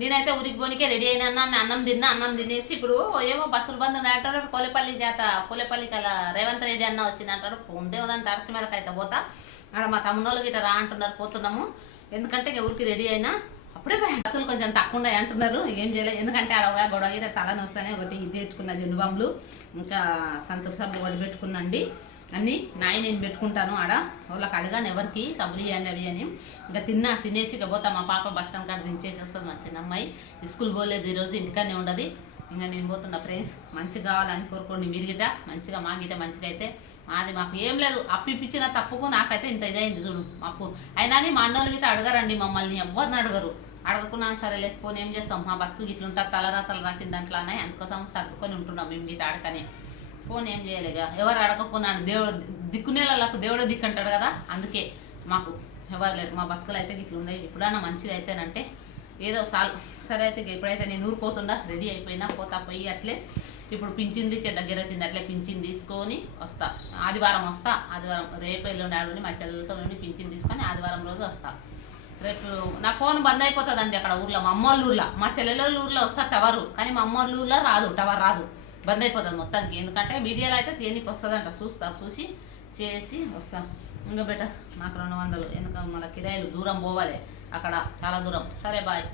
నేనైతే ఊరికి పోనీకే రెడీ అయినా, అన్నం తిన్నా. అన్నం తినేసి ఇప్పుడు ఏమో బస్సులు బంద్ అంటారు. కోలేపల్లికి అలా రేవంత్ రెడ్డి అన్న వచ్చింది అంటారు. ఉండే ఉందని తరసిమేరకు అయితే పోతా. అక్కడ మా తమ్ముళ్ళు గిట్ట రా అంటున్నారు, పోతున్నాము. ఎందుకంటే ఊరికి రెడీ అయినా అప్పుడే బస్సులు కొంచెం తక్కువ ఉన్నాయి అంటున్నారు. ఏం చేయలేదు, ఎందుకంటే అడవగా గొడవ గిట్ట తలని వస్తానే ఒకటి ఇది తెచ్చుకున్న జెండు బాంబులు, ఇంకా సంతూర్ సబ్బులు ఒకటి పెట్టుకున్నాండి. అన్నీ నేను పెట్టుకుంటాను. ఆడ వాళ్ళకి అడగాను ఎవరికి సబ్బులు ఇవ్వండి అవి అని. ఇంకా తినేసి ఇక పోతా. మా పాప బస్ స్టాండ్ కాడ దించేసి వస్తుంది. మా చిన్న అమ్మాయి స్కూల్ పోలేదు ఈరోజు, ఇంటికానే ఉండదు. ఇంకా నేను పోతున్నా. ఫ్రెండ్స్ మంచిగా కావాలని కోరుకోండి మీరు గిట, మంచిగా మా గిట మంచిగా అయితే. మాకు ఏం లేదు, అప్పు ఇప్పించిన తప్పుకు నాకైతే ఇంత ఇదైంది చూడు అప్పు. అయినా మా అన్నోళ్ళు గిట్ట అడగరండి మమ్మల్ని, ఎవ్వరిని అడగరు. అడగకున్నాను సరే లేకపోతే ఏం చేస్తాం, మా బతుకు గిట్లుంటారు, తలరాతలు రాసిన దాంట్లోనే. అందుకోసం సర్దుకొని ఉంటున్నాం మేము గిట్ట అడకని. ఫోన్ ఏం చేయలేగా, ఎవరు అడగకున్నాను. దేవుడు దిక్కునేళ్ళకు దేవుడే దిక్కు అంటాడు కదా, అందుకే మాకు ఎవరు లేరు. మా బతుకులు అయితే గిట్లు ఉన్నాయి. ఇప్పుడన్నా మంచిగా అయితేనంటే ఏదో సరే అయితే ఇప్పుడైతే నేను ఊరుకోతుండా, రెడీ అయిపోయినా పోతా. పోయి అట్లే ఇప్పుడు పింఛింది దగ్గర వచ్చింది, అట్లే పింఛిని తీసుకొని వస్తా. ఆదివారం వస్తా. ఆదివారం రేపు ఎల్లుండి ఆడుని మా చెల్లెలతో నుండి పింఛిని తీసుకొని ఆదివారం రోజు వస్తా. రేపు నా ఫోన్ బంద్ అయిపోతుందండి అక్కడ ఊర్లో, మా అమ్మ వాళ్ళ ఊర్లో. మా చెల్లెల ఊర్లో వస్తా టవరు, కానీ మా అమ్మ వాళ్ళ ఊర్లో రాదు, టవర్ రాదు, బంద్ అయిపోతుంది మొత్తానికి. ఎందుకంటే మీడియాలో అయితే దేనికి వస్తుందంట, చూసి చేసి వస్తా. ఇంకా బెటర్ నాకు 200, ఎందుకంటే మన కిరాయిలు దూరం పోవాలి, అక్కడ చాలా దూరం. సరే బాయ్.